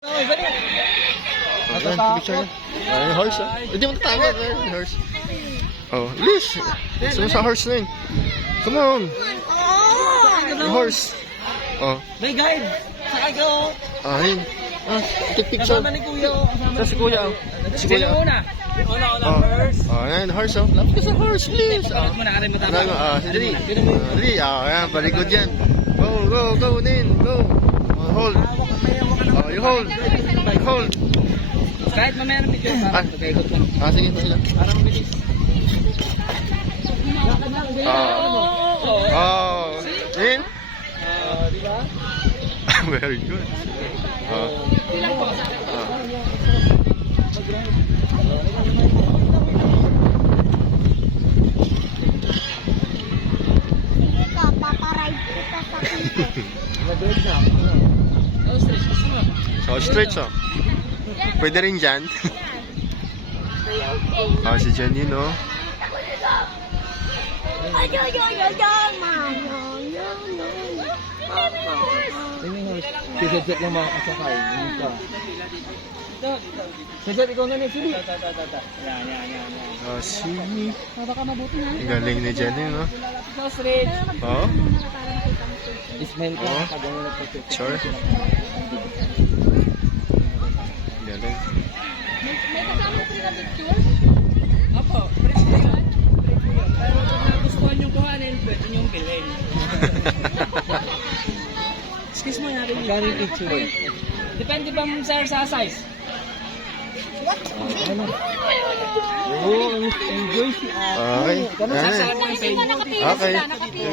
Yung horse, oh. Hindi mo tatawag, yung horse. Oh, Liz! Sino sa horse na yun? Come on! Yung horse. Oh. May guide! Sakay ka o! Ayun. Take picture. Kasama ni Kuya o! Sa si Kuya, oh. Si Kuya. Una! Una, first! Oh, ayan, horse, oh. Lapit ka sa horse, please. Pagkakas mo na ka rin matapos. Dali. Dali, ayan, balikod yan. Go, Nin, go. Oh, hold. Oh, you hold. You hold. Kahit mamaya ng video, pagkaikot mo. Sige. Parang mabilis. Oh. Nin? Di ba? Very good. Sige ka, paparide kita sa kito. Nag-break na. Oh, stretch. Gusto mo? So, stretch, oh. Pwede rin dyan. Oh, si Janine, oh. Ay, mama. Tingin horse. Siset lang mga kasakay. Siset, ikaw na next. Sige. Yan. Oh, si... Baka mabuti na. Galing ni Janine, oh. So, stretch. Oh, Ismail ka. Oo. Kagano na picture. sure. Galing. May kasama ko rin na picture? Apo, press ko yun. Pero kung nagustuhan yung kuhanin, pwede niyong bilhin. Excuse mo natin. Magkano yung picture? Depende ba sa size? Ano? Oh, enjoy si Okay. Sasarap ng page. Okay.